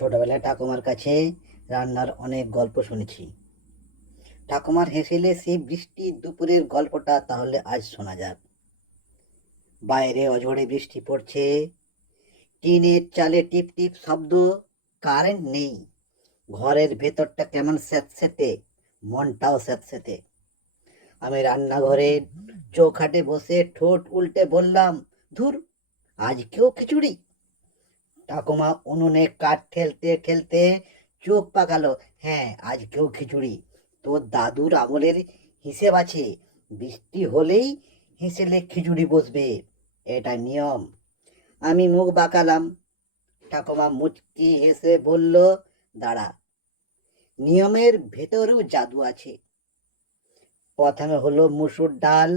ছোটবেলায় ঠাকুমার কাছে রান্নার অনেক গল্প শুনেছি। ঠাকুমার হেসেলে সেই বৃষ্টির দুপুরের গল্পটা তাহলে আজ শোনা যাক। বাইরে অঝোরে বৃষ্টি পড়ছে, টিনের চালে টিপ টিপ শব্দ, কারেন্ট নেই, ঘরের ভেতরটা কেমন স্যাঁতস্যাঁতে, মনটাও স্যাঁতস্যাঁতে। আমি রান্নাঘরে চৌখাটে বসে ঠোঁট উল্টে বললাম, ধুর, আজকেও খিচুড়ি। ঠাকুমা উনুনে কাঠ ঠেলতে ঠেলতে চোখ পাকালো। হ্যাঁ, আজকেও খিচুড়ি। তোর দাদুর আমলের হিসেব আছে, বৃষ্টি হলেই হেসেলে খিচুড়ি বসবে, এটা নিয়ম। আমি মুখ বাঁকালাম। ঠাকুমা মুচকি হেসে বলল, দাঁড়া, নিয়মের ভেতরেও জাদু আছে। প্রথমে হলো মুসুর ডাল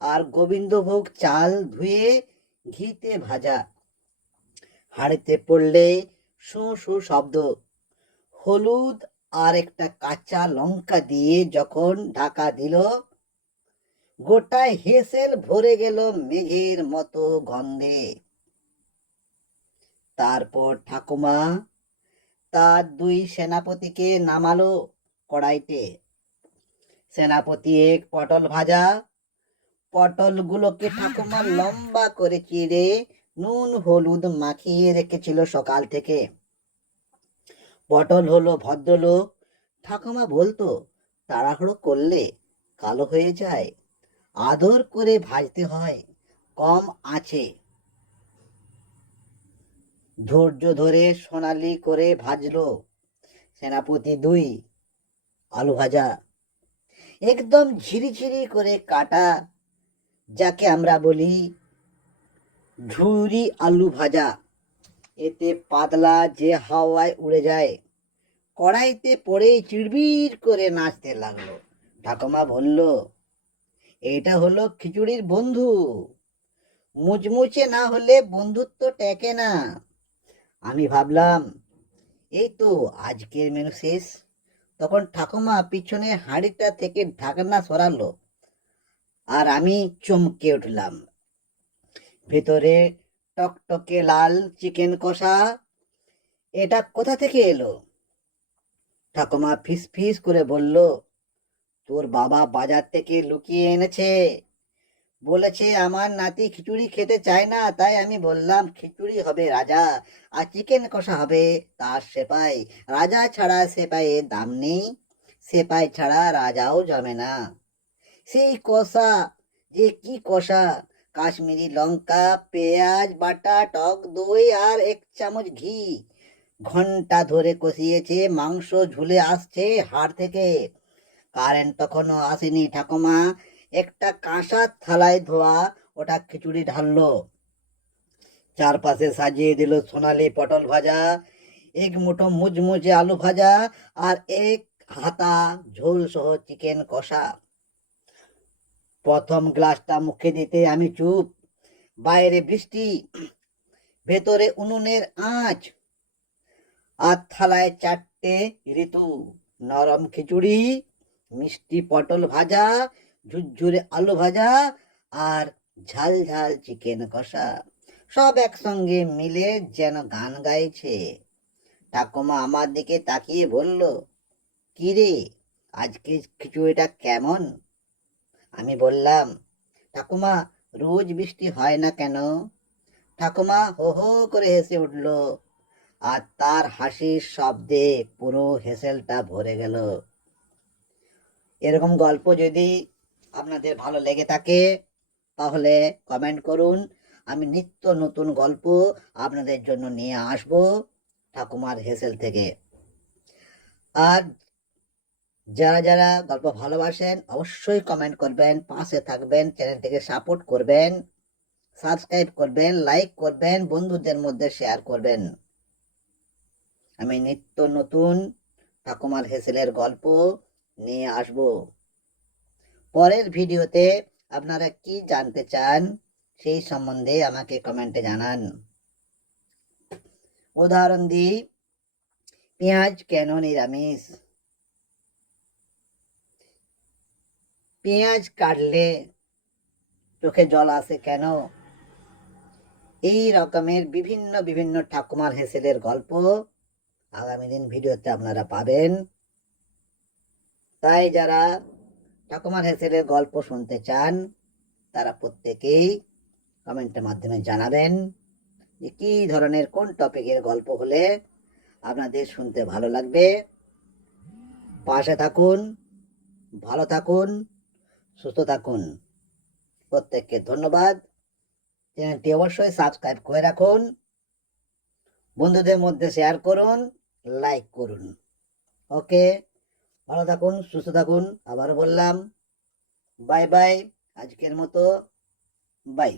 আর গোবিন্দভোগ চাল ধুয়ে ঘিতে ভাজা, হাঁড়িতে পড়লে শু শু শব্দ, হলুদ আর একটা কাঁচা লঙ্কা দিয়ে যখন ঢাকা দিল, গোটায় হেসেল ভরে গেল মেঘের মতো গন্ধে। তারপর ঠাকুমা তার দুই সেনাপতিকে নামালো কড়াইতে। সেনাপতি এক পটল ভাজা, পটলগুলোকে ঠাকুমা লম্বা করে চিড়ে নুন হলুদ মাখিয়ে রেখেছিল সকাল থেকে। পটল হলো ভদ্রলোক, ঠাকুমা বলতো, তাড়াহুড়ো করলে কালো হয়ে যায়, আদর করে ভাজতে হয়, কম আছে, ধৈর্য ধরে সোনালি করে ভাজলো। সেনাপতি দুই, আলু ভাজা, একদম ঝিরিঝিরি করে কাটা, যাকে আমরা বলি ঝুরি আলু ভাজা, এতে পাতলা যে হাওয়ায় উড়ে যায়, কড়াইতে পড়ে চিড়বিড় করে নাচতে লাগলো। ঠাকুমা বলল, এটা হলো খিচুড়ির বন্ধু, মুচমুচে না হলে বন্ধুত্ব টেকে না। আমি ভাবলাম, এই তো আজকের মেনু শেষ। তখন ঠাকুমা পিছনে হাঁড়িটা থেকে ঢাকনা সরালো, আর আমি চমকে উঠলাম। ভেতরে টকটকে লাল চিকেন কষা। এটা কোথা থেকে এলো? ঠাকুমা ফিস ফিস করে বলল, তোর বাবা বাজার থেকে লুকিয়ে এনেছে, বলেছে আমার নাতি খিচুড়ি খেতে চায় না, তাই আমি বললাম খিচুড়ি হবে রাজা, আর চিকেন কষা হবে তার সেপাই। রাজা ছাড়া সেপাইয়ের দাম নেই, সেপাই ছাড়া রাজাও জমে না। সেই কষা যে কি কষা! কাশ্মীরি লঙ্কা, পেঁয়াজ বাটা, টক দই আর এক চামচ ঘি, ঘন্টা ধরে কষিয়েছে, মাংস ঝুলে আসছে হাড় থেকে। কারেন্ট তখনও আসেনি। ঠাকুমা একটা কাঁসার থালায় ধোয়া ওটা খিচুড়ি ঢাললো, চারপাশে সাজিয়ে দিল সোনালি পটল ভাজা, এক মুঠো মুচমুচে আলু ভাজা, আর এক হাতা ঝোল সহ চিকেন কষা। প্রথম গ্লাসটা মুখে দিতে আমি চুপ। বাইরে বৃষ্টি, ভেতরে উনুনের আঁচ, আর থালায় চারটে ঋতু, নরম খিচুড়ি, মিষ্টি পটল ভাজা, ঝুরঝুরে আলু ভাজা, আর ঝাল ঝাল চিকেন কষা, সব একসঙ্গে মিলে যেন গান গাইছে। ঠাকুমা আমার দিকে তাকিয়ে বলল, কি রে, আজকে খিচুড়িটা কেমন? আমি বললাম, ঠাকুমা, রোজ বৃষ্টি হয় না কেন? ঠাকুমা হো হো করে হেসে উঠল, আর তার হাসির শব্দে পুরো হেসেলটা ভরে গেল। এরকম গল্প যদি আপনাদের ভালো লেগে থাকে তাহলে কমেন্ট করুন। আমি নিত্য নতুন গল্প আপনাদের জন্য নিয়ে আসব ঠাকুমার হেসেল থেকে। আর যারা যারা গল্প ভালোবাসেন অবশ্যই কমেন্ট করবেন, পাশে থাকবেন, চ্যানেলটিকে সাপোর্ট করবেন, সাবস্ক্রাইব করবেন, লাইক করবেন, বন্ধুদের মধ্যে শেয়ার করবেন। আমি নিত্য নতুন ঠাকুমার হেসেলের গল্প নিয়ে আসব। পরের ভিডিওতে আপনারা কি জানতে চান সেই সম্বন্ধে আমাকে কমেন্টে জানান। উদাহরণ দিই, পেঁয়াজ কেন নিরামিষ? পেঁয়াজ কাটলে চোখে জল আসে কেন? এই রকমের বিভিন্ন বিভিন্ন ঠাকুমার হেসেলের গল্প আগামী দিন ভিডিওতে আপনারা পাবেন। তাই যারা ঠাকুমার হেসেলের গল্প শুনতে চান তারা প্রত্যেকেই কমেন্টের মাধ্যমে জানাবেন যে কী ধরনের কোন টপিকের গল্প হলে আপনাদের শুনতে ভালো লাগবে। পাশে থাকুন, ভালো থাকুন, সুস্থ থাকুন। প্রত্যেককে ধন্যবাদ। চ্যানেলটি অবশ্যই সাবস্ক্রাইব করে রাখুন, বন্ধুদের মধ্যে শেয়ার করুন, লাইক করুন। ওকে, ভালো থাকুন, সুস্থ থাকুন। আবারও বললাম বাই বাই, আজকের মতো বাই।